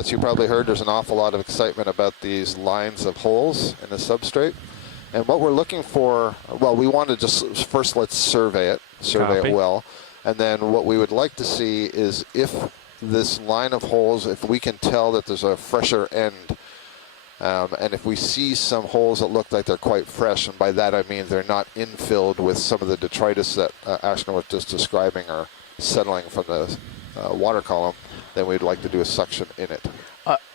pilots, you probably heard there's an awful lot of excitement about these lines of holes in the substrate. And what we're looking for, well, we want to just first let's survey it well. And then what we would like to see is if this line of holes, if we can tell that there's a fresher end, and if we see some holes that look like they're quite fresh, and by that I mean they're not infilled with some of the detritus that Ashton was just describing or settling from the water column, then we'd like to do a suction in it.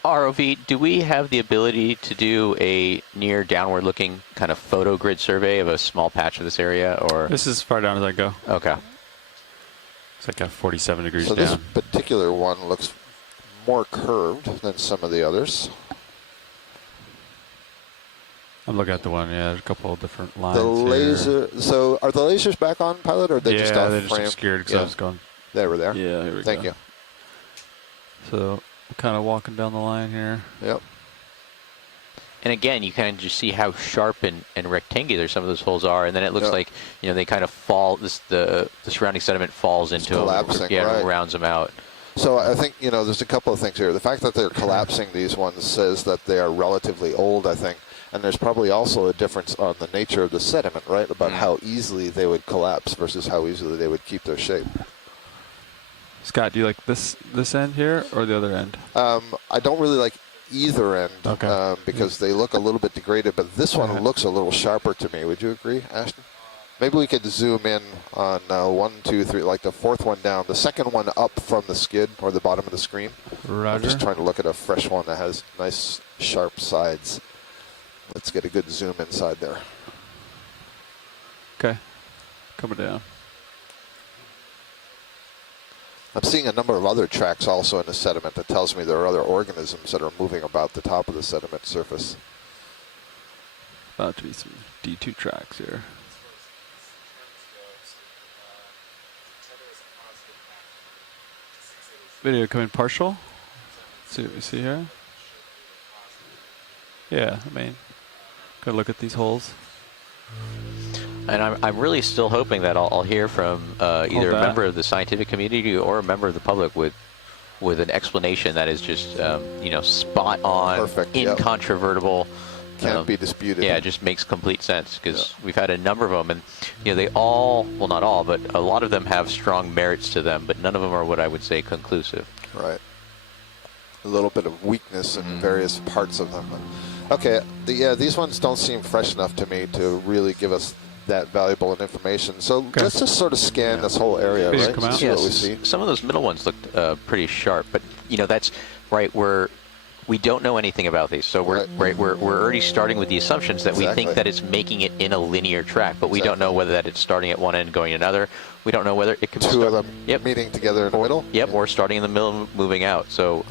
ROV, do we have the ability to do a near downward looking kind of photo grid survey of a small patch of this area? Or this is as far down as I go. Okay. It's like a 47 degrees down. So this particular one looks more curved than some of the others. I'm looking at the one, yeah, there's a couple of different lines. The laser, here. So are the lasers back on, pilot, or are they just off they're frame? just obscured because I was going. They were there? Yeah, here we go. Thank you. So, kind of walking down the line here. Yep. And again, you kind of just see how sharp and rectangular some of those holes are, and then it looks like, you know, they kind of fall, the surrounding sediment falls into them. Right. Rounds them out. So I think, you know, there's a couple of things here. The fact that they're collapsing these ones says that they are relatively old, I think. And there's probably also a difference on the nature of the sediment, right? About how easily they would collapse versus how easily they would keep their shape. Scott, do you like this end here or the other end? I don't really like either end, okay. Because they look a little bit degraded, but this one looks a little sharper to me. Would you agree, Ashton? Maybe we could zoom in on 1, 2, 3, like the fourth one down, the second one up from the skid or the bottom of the screen. Roger. I'm just trying to look at a fresh one that has nice sharp sides. Let's get a good zoom inside there. Okay, coming down. I'm seeing a number of other tracks also in the sediment that tells me there are other organisms that are moving about the top of the sediment surface. About to be some D2 tracks here. Video coming partial. Let's see what we see here. Yeah, I mean, gotta look at these holes. And I'm really still hoping that I'll hear from either a member of the scientific community or a member of the public with an explanation that is just you know, spot on, perfect, incontrovertible. Can't be disputed. Yeah, it just makes complete sense because we've had a number of them, and you know, they all, well, not all, but a lot of them have strong merits to them, but none of them are what I would say conclusive. Right. A little bit of weakness in various parts of them. Okay, these ones don't seem fresh enough to me to really give us that valuable information. So let's just sort of scan this whole area, right? See what we see. Some of those middle ones looked pretty sharp, but you know, that's right. We don't know anything about these, so we're already starting with the assumptions that we think that it's making it in a linear track, but we don't know whether that it's starting at one end going another. We don't know whether it could two of them meeting together in the middle. Yep, or starting in the middle, moving out. So.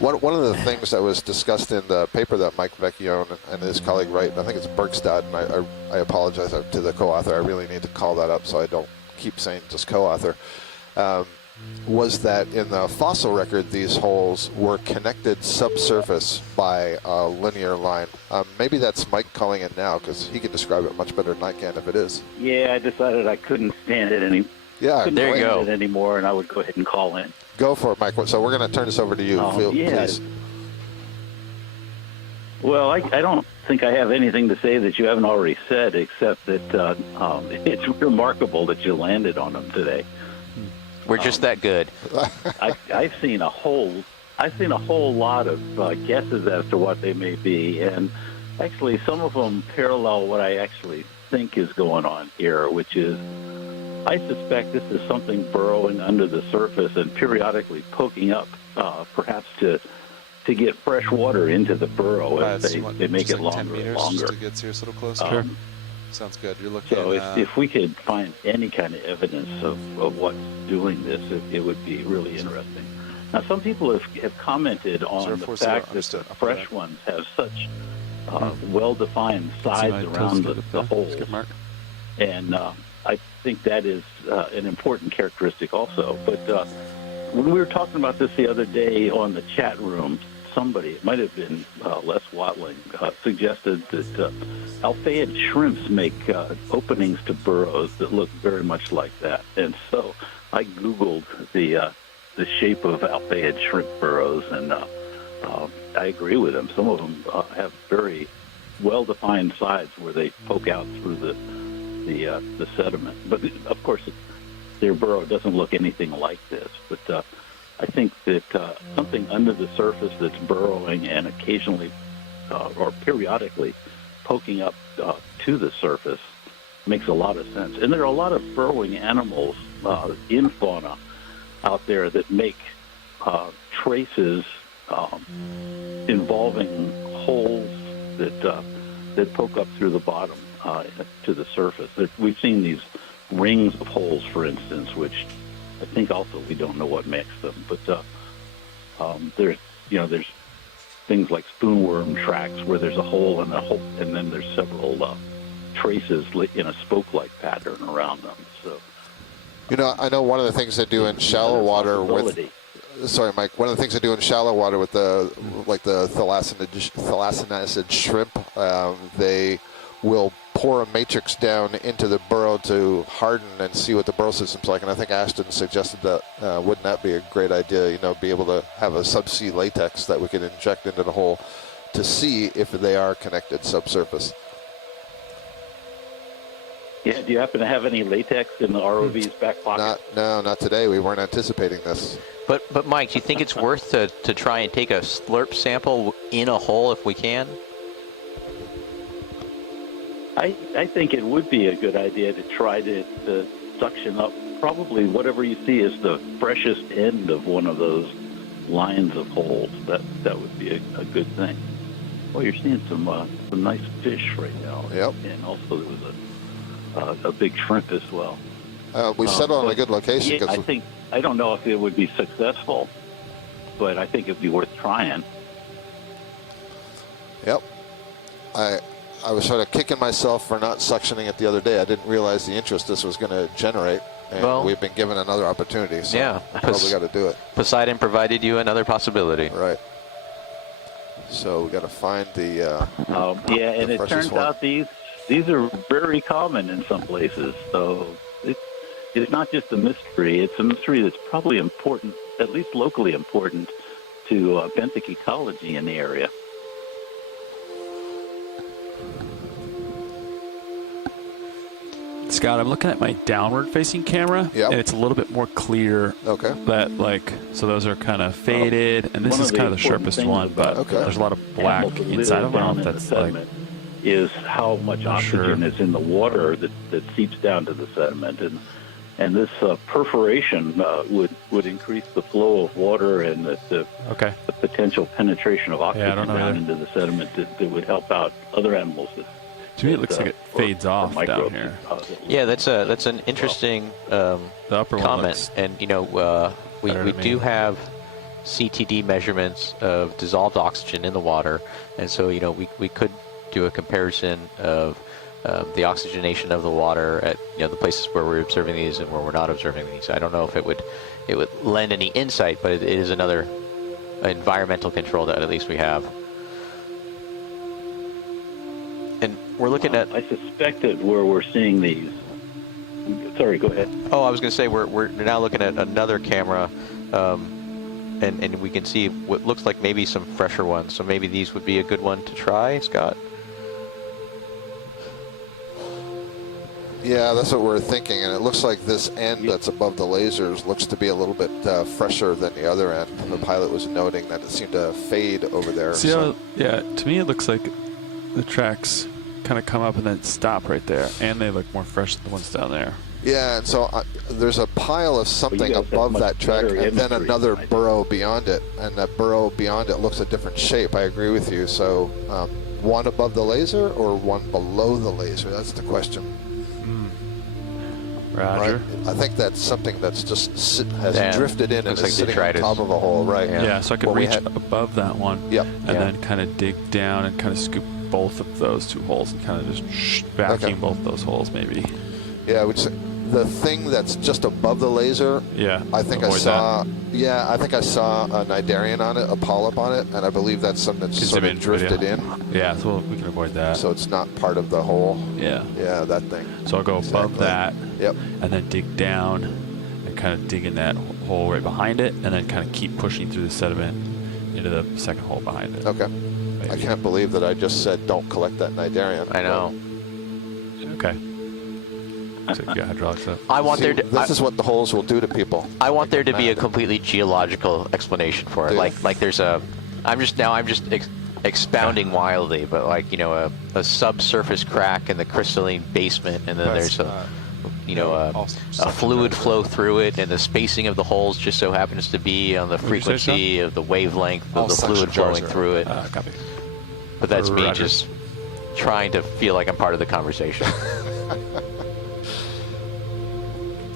One of the things that was discussed in the paper that Mike Vecchione and his colleague write, I think it's Bergstad, and I apologize to the co-author, I really need to call that up so I don't keep saying just co-author, was that in the fossil record these holes were connected subsurface by a linear line. Maybe that's Mike calling in now because he can describe it much better than I can if it is. Yeah, I decided I couldn't stand it there you go. anymore, and I would go ahead and call in. Go for it, Mike. So we're going to turn this over to you. Please. Well, I don't think I have anything to say that you haven't already said, except that it's remarkable that you landed on them today. We're just that good. I've seen a whole lot of guesses as to what they may be, and actually some of them parallel what I actually think is going on here, which is I suspect this is something burrowing under the surface and periodically poking up, perhaps to get fresh water into the burrow as they make it longer and longer. Just to get to a little closer. Sure. Sounds good. You're looking. So if we could find any kind of evidence of what's doing this, it would be really interesting. Now, some people have commented on the fact that the fresh ones have such well-defined sides around the holes, and I think that is an important characteristic also. But when we were talking about this the other day on the chat room, somebody, it might have been Les Watling, suggested that Alphaeid shrimps make openings to burrows that look very much like that. And so I Googled the the shape of alphaid shrimp burrows, and I agree with him. Some of them have very well-defined sides where they poke out through the sediment. But of course, their burrow doesn't look anything like this. But I think that something under the surface that's burrowing and occasionally or periodically poking up to the surface makes a lot of sense. And there are a lot of burrowing animals in fauna out there that make traces involving holes that poke up through the bottom to the surface. We've seen these rings of holes, for instance, which I think also we don't know what makes them. But there's things like spoonworm tracks where there's a hole and then there's several traces in a spoke-like pattern around them. So, I know one of the things they do in shallow water with. Sorry, Mike. One of the things they do in shallow water with the thalassinacid shrimp, they will pour a matrix down into the burrow to harden and see what the burrow system's like. And I think Ashton suggested that wouldn't that be a great idea? Be able to have a subsea latex that we could inject into the hole to see if they are connected subsurface. Yeah. Do you happen to have any latex in the ROV's back pocket? Not today. We weren't anticipating this. But Mike, do you think it's worth to try and take a slurp sample in a hole if we can? I think it would be a good idea to try to suction up probably whatever you see as the freshest end of one of those lines of holes. That would be a good thing. Well, you're seeing some nice fish right now. Yep. And also there was a big shrimp as well. We settled on a good location. Yeah, I don't know if it would be successful, but I think it'd be worth trying. Yep. I was sort of kicking myself for not suctioning it the other day. I didn't realize the interest this was going to generate, and we've been given another opportunity. So yeah, we got to do it. Poseidon provided you another possibility. Right. So we got to find the. And it turns out these are very common in some places. So it's not just a mystery. It's a mystery that's probably important, at least locally important, to benthic ecology in the area. Scott, I'm looking at my downward-facing camera, and it's a little bit more clear. Okay. So those are kind of faded, and this is kind of the sharpest one, but there's a lot of black inside of it. I don't know if that's is how much oxygen is in the water that seeps down to the sediment, and this perforation would increase the flow of water and the potential penetration of oxygen down into the sediment that would help out other animals. To me, it looks like it fades off down here. Yeah, that's an interesting the upper comment, and we do have CTD measurements of dissolved oxygen in the water, and so we could do a comparison of the oxygenation of the water at the places where we're observing these and where we're not observing these. I don't know if it would lend any insight, but it is another environmental control that at least we have. And we're looking at. I suspect that where we're seeing these. Sorry, go ahead. Oh, I was going to say we're now looking at another camera, and we can see what looks like maybe some fresher ones. So maybe these would be a good one to try, Scott. Yeah, that's what we're thinking, and it looks like this end that's above the lasers looks to be a little bit fresher than the other end. The pilot was noting that it seemed to fade over there. To me it looks like the tracks kind of come up and then stop right there, and they look more fresh than the ones down there. Yeah, and so there's a pile of something above that track, and then another burrow beyond it, and that burrow beyond it looks a different shape. I agree with you. So one above the laser or one below the laser? That's the question. Roger. Right? I think that's something that's just has drifted in and is sitting on detritus. top of a hole, right? Yeah, so I could reach above that one, and then kind of dig down and kind of scoop both of those two holes and kind of just vacuum both those holes, maybe. Yeah, I would say the thing that's just above the laser. Yeah, I think I saw. Yeah, I think I saw a cnidarian on it, a polyp on it, and I believe that's something that's sort of drifted in. Yeah, so we can avoid that. So it's not part of the hole. Yeah. Yeah, that thing. So I'll go above that. Yep. And then dig down and kind of dig in that hole right behind it, and then kind of keep pushing through the sediment into the second hole behind it. Okay. Maybe. I can't believe that I just said don't collect that cnidarian. I know. Okay. So you got hydraulics up. I want there to. This is what the holes will do to people. I want there to be a completely geological explanation for it. Dude. Like there's a. I'm just expounding wildly, but like, you know, a subsurface crack in the crystalline basement, and then there's a, you know, a fluid flow through it, and the spacing of the holes just so happens to be on the frequency of the wavelength of the fluid flowing through it. Copy. But that's me Roger. just trying to feel like I'm part of the conversation.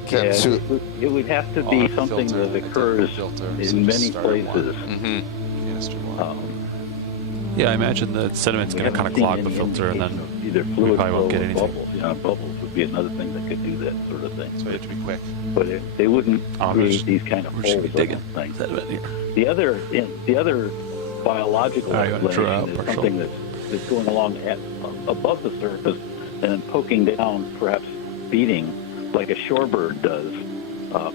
Ken, Yeah, so- it would have to be something that occurs in many places. Mm-hmm. Yeah, I imagine the sediment's going to kind of clog the filter, and then either we fluid probably won't flow get or anything. bubbles. You know, bubbles would be another thing that could do that sort of thing. So you have to be quick. But they wouldn't Oh, create these kind of we're holes. just gonna be digging I don't think. sediment here. The other biological All right, you wanna draw out explanation is partial? something that's going along above the surface and then poking down, perhaps beating, like a shorebird does,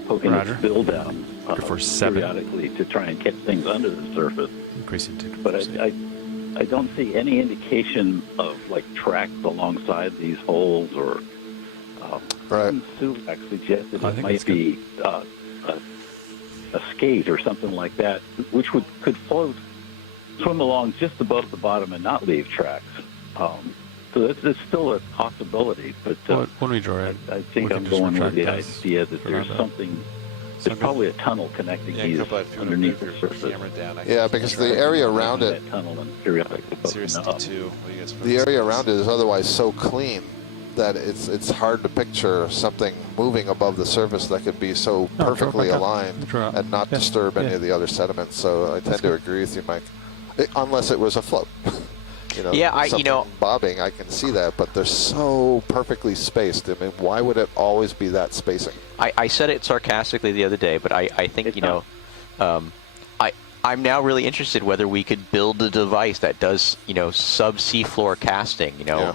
poking Roger. its bill down For 7. periodically to try and catch things under the surface. Increasing to But I don't see any indication of like tracks alongside these holes or. Right. Sulak suggested I it think might it's good. be a skate or something like that, which could float, swim along just above the bottom and not leave tracks. So it's still a possibility, but when we draw it, I think we I'm can just going with retract the this idea that there's around that. something. So There's good. probably a tunnel connecting Yeah, these but if you want to underneath move the your surface. camera down, Yeah, because the area around it, That tunnel and periodically Series poking up. 52. What do you guys the area around it is otherwise so clean that it's hard to picture something moving above the surface that could be so No, draw perfectly back up. aligned Draw out. and not Yeah, disturb any yeah. of the other sediments. So I tend to agree with you, Mike. Unless it was a float. You know, Yeah, something bobbing, I can see that, but they're so perfectly spaced. I mean, why would it always be that spacing? I said it sarcastically the other day, but I think, It's you know, I'm now really interested whether we could build a device that does, you know, sub-sea floor casting, you know. Yeah.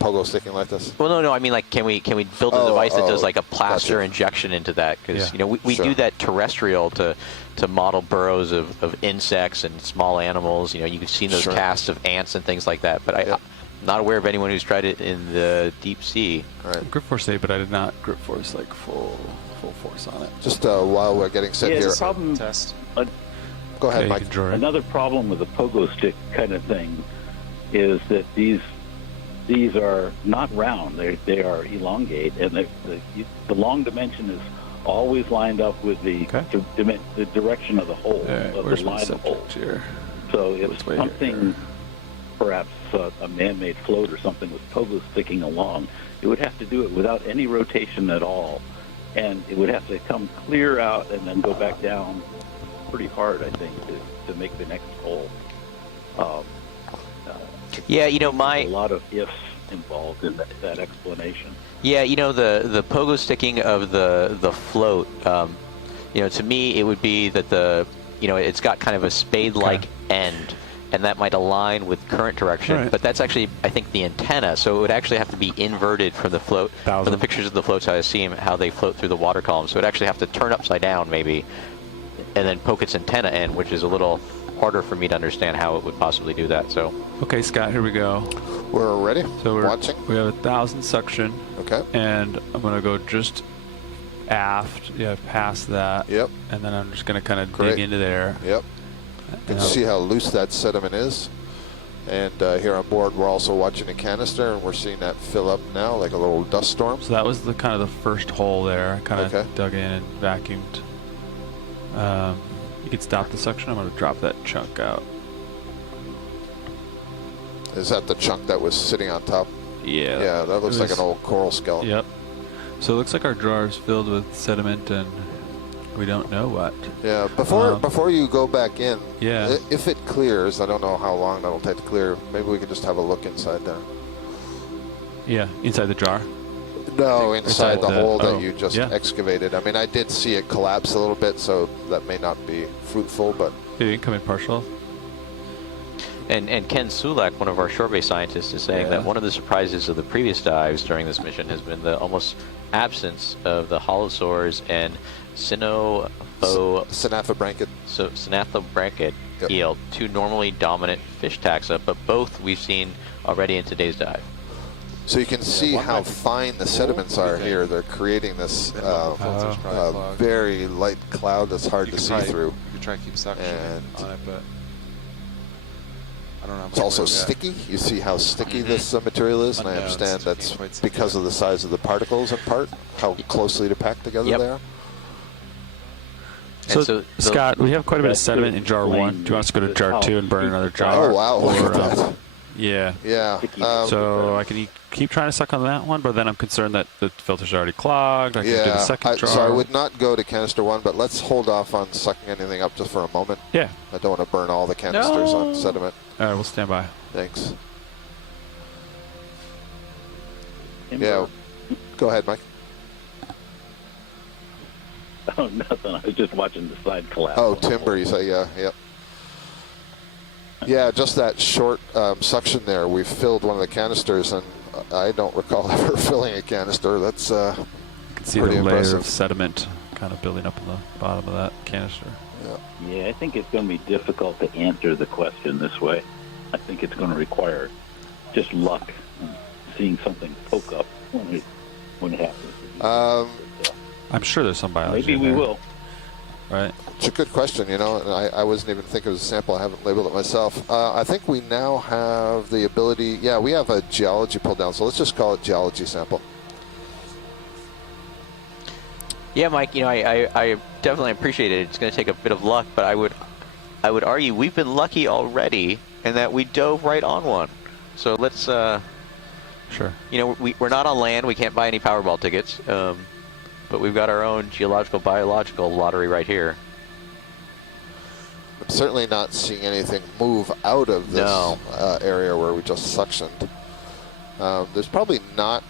Pogo sticking like this? Well, no, I mean, like, can we build a device that does like a plaster gotcha. injection into that? Because Yeah. you know, we Sure. do that terrestrial to model burrows of insects and small animals. You know, you've seen those Sure. casts of ants and things like that. But I'm not aware of anyone who's tried it in the deep sea. All right. grip force 8, but I did not grip force like full force on it. Just while we're getting set Yeah, here. the problem. Test. Go ahead, Okay, you Mike. can draw it. Another problem with the pogo stick kind of thing is that these are not round; they are elongate, and the long dimension is always lined up with the the direction of the hole, All right, of where's the my line of hole. subject here? So it was This way something, here. perhaps a man-made float or something with pogo sticking along. It would have to do it without any rotation at all, and it would have to come clear out and then go back down pretty hard, I think, to make the next hole. Yeah, you know, A lot of ifs involved in that explanation. Yeah, you know, the pogo sticking of the float, you know, to me it would be that it's got kind of a spade-like end, and that might align with current direction. Right. But that's actually, I think, the antenna, so it would actually have to be inverted from the float. From the pictures of the floats I see how they float through the water column, so it'd actually have to turn upside down maybe, and then poke its antenna in, which is a little harder for me to understand how it would possibly do that. So. Okay, Scott, here we go. We're ready? So we're watching? We have 1,000 suction. Okay. And I'm going to go just aft, past that. Yep. And then I'm just going to kind of Great. dig into there. Yep. You can see how loose that sediment is. And here on board, we're also watching a canister, and we're seeing that fill up now like a little dust storm. So that was the kind of the first hole there. I kind of Okay. dug in and vacuumed. You can stop the suction. I'm going to drop that chunk out. Is that the chunk that was sitting on top? Yeah. Yeah, that looks like an old coral skeleton. Yep. So it looks like our drawer is filled with sediment, and we don't know what. Yeah. Before you go back in, Yeah. if it clears, I don't know how long that'll take to clear. Maybe we could just have a look inside there. Yeah, inside the jar. No, inside the hole oh, that you just yeah. excavated. I mean, I did see it collapse a little bit, so that may not be fruitful, but Yeah, you can come in partial. And Ken Sulak, one of our shore base scientists, is saying that one of the surprises of the previous dives during this mission has been the almost absence of the hollow sores and Synapthobranched eel, two normally dominant fish taxa, but both we've seen already in today's dive. So you can see how fine the sediments are here. They're creating this very light cloud that's hard to see through. You could try and keep suction on it, but I don't know. It's also sticky. You see how sticky this material is, and I understand that's because of the size of the particles in part, how closely they're packed together they are. So Scott, we have quite a bit of sediment in jar 1. Do you want us to go to jar 2 and burn another jar? Oh, wow. Look at that. Yeah. Yeah. So I can keep trying to suck on that one, but then I'm concerned that the filters are already clogged. I can do the second jar. So I would not go to canister 1, but let's hold off on sucking anything up just for a moment. Yeah. I don't want to burn all the canisters on sediment. All right, we'll stand by. Thanks. Yeah. Go ahead, Mike. Oh, nothing. I was just watching the side collapse. Oh, timber, you say, yeah, yep. Yeah, just that short suction there. We filled one of the canisters, and I don't recall ever filling a canister. That's you can see pretty the layer impressive. of sediment kind of building up in the bottom of that canister. Yeah, I think it's going to be difficult to answer the question this way. I think it's going to require just luck and seeing something poke up when it happens. I'm sure there's some biology. Maybe we will. Right. It's a good question, and I wasn't even thinking of a sample. I haven't labeled it myself. I think we now have the ability. Yeah, we have a geology pull down, so let's just call it geology sample. Yeah, Mike. I definitely appreciate it. It's going to take a bit of luck, but I would argue we've been lucky already, in that we dove right on one. So let's. Sure. We're not on land. We can't buy any Powerball tickets. But we've got our own geological, biological lottery right here. I'm certainly not seeing anything move out of this area where we just suctioned. There's probably not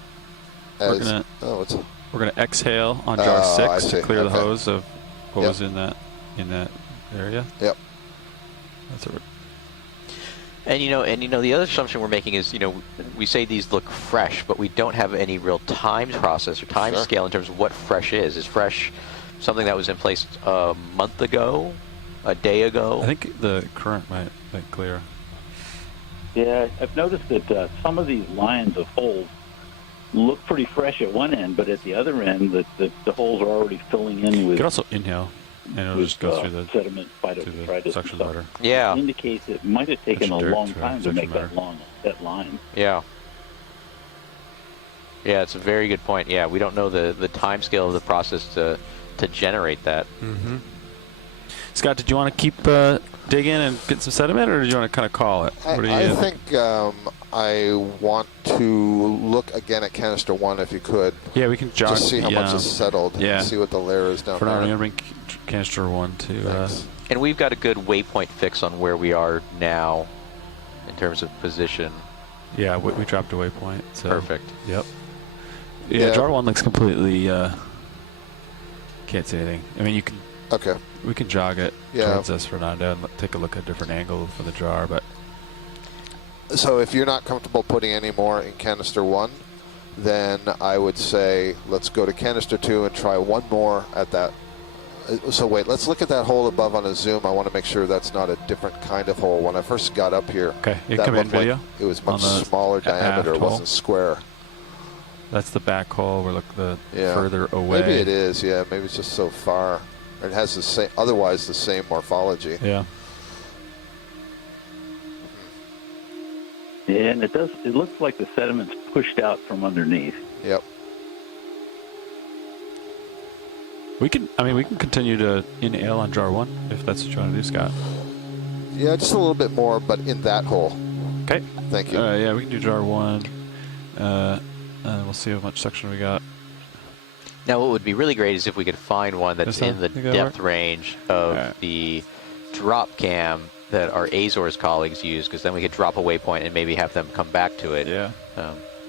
as... We're going to exhale on jar 6 to clear the hose of what was in that area. Yep. That's what we're... And the other assumption we're making is, we say these look fresh, but we don't have any real time process or time scale in terms of what fresh is. Is fresh something that was in place a month ago, a day ago? I think the current might clear. Yeah, I've noticed that some of these lines of holes look pretty fresh at one end, but at the other end, the holes are already filling in with... You can also inhale. And it'll just go through the sediment, the suction water. Yeah. It indicates it might have taken a long time to make that line. Yeah. Yeah, it's a very good point. Yeah, we don't know the time scale of the process to generate that. Mm-hmm. Scott, did you want to keep digging and get some sediment, or did you want to kind of call it? I think I want to look again at canister 1 if you could. Yeah, we can jog. Just see how much is settled. Yeah. And see what the layer is down there. I'm going to bring canister 1 to... And we've got a good waypoint fix on where we are now in terms of position. Yeah, we dropped a waypoint. So. Perfect. Yep. Yeah, jar 1 looks completely... can't see anything. I mean, you can... Okay. We can jog it towards us, Fernando, and take a look at a different angle for the jar, but... So if you're not comfortable putting any more in canister 1, then I would say let's go to canister 2 and try one more at that. So wait, let's look at that hole above on a zoom. I want to make sure that's not a different kind of hole. When I first got up here, that looked video like it was much smaller diameter. It wasn't square. That's the back hole. We're looking further away. Maybe it is, yeah. Maybe it's just so far. It has the same, otherwise the same morphology. Yeah. Yeah, and it looks like the sediment's pushed out from underneath. Yep. We can continue to inhale on jar 1 if that's what you want to do, Scott. Yeah, just a little bit more, but in that hole. Okay. Thank you. Yeah, we can do jar 1. We'll see how much suction we got. Now, what would be really great is if we could find one that's in the depth range of the drop cam that our Azores colleagues use, because then we could drop a waypoint and maybe have them come back to it. Yeah.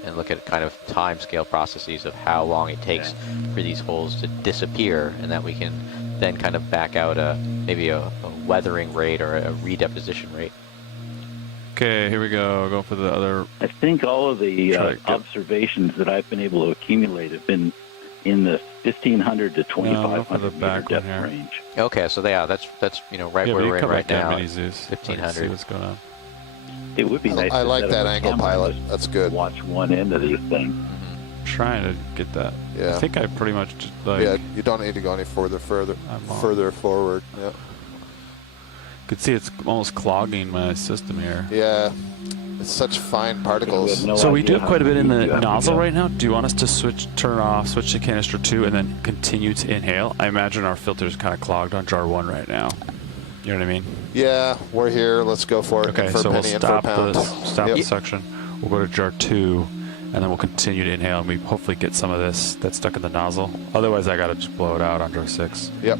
And look at kind of time scale processes of how long it takes for these holes to disappear, and that we can then kind of back out maybe a weathering rate or a redeposition rate. Okay, here we go. Go for the other. I think all of the observations that I've been able to accumulate have been in the 1,500 to 2,500 meter back depth here. range. Okay, so that's right Yeah, where but we're you in come right back down now. mini Zeus. 1,500. See what's going on. It would be nice. I to like set that up a angle, camera pilot. and That's good. watch one end of these things. I'm trying to get that. Yeah. I think I pretty much just, like. Yeah, you don't need to go any further forward. Yeah. You could see it's almost clogging my system here. Yeah. It's such fine particles. No So we do idea have quite a bit in how the deep you have to nozzle go. right now. Do you want us to switch to canister 2 and then continue to inhale? I imagine our filter's kind of clogged on jar 1 right now. You know what I mean? Yeah, we're here. Let's go for it. Okay, In for so a we'll penny, in for a pound. stop Yep. the suction. We'll go to jar 2, and then we'll continue to inhale, and we hopefully get some of this that's stuck in the nozzle. Otherwise, I gotta just blow it out on jar 6. Yep.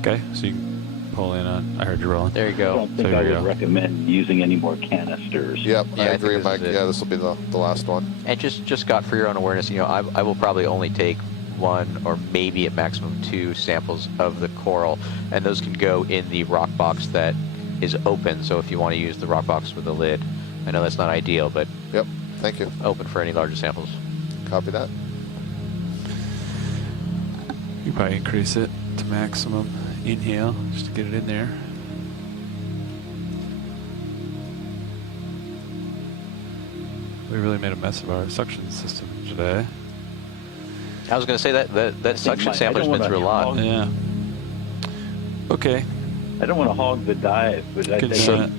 Okay, so you can pull in on. I heard you rolling. There you I go. don't think There I you would go. recommend using any more canisters. Yep. Yeah, I I think agree, this Mike. is it. Yeah, this will be the last one. And just Scott, for your own awareness, I will probably only take 1 or maybe at maximum 2 samples of the coral, and those can go in the rock box that is open. So if you want to use the rock box with a lid, I know that's not ideal, but Yep. Thank you. open for any larger samples. Copy that. You probably increase it to maximum inhale just to get it in there. We really made a mess of our suction system today. I was going to say that suction sampler's been through a lot. Yeah. Okay. I don't want to hog the dive, but I Good think set.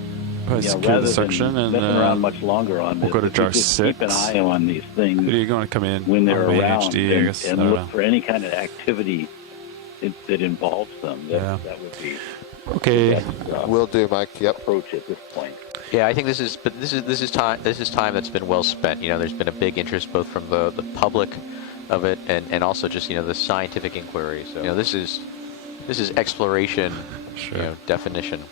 Probably secure rather the suction than and messing around much longer on we'll this, go to if we jar just 6. Keep an eye on these things Are you going to come in when they're on around HD, I and, guess? I and don't look know. for any kind of activity that involves them. Yeah. That would be Okay. the best, Will do, Mike. Yep. approach at this point. Yeah, I think this is time that's been well spent. There's been a big interest both from the public of it and also just the scientific inquiry. So this is exploration, Sure. definition.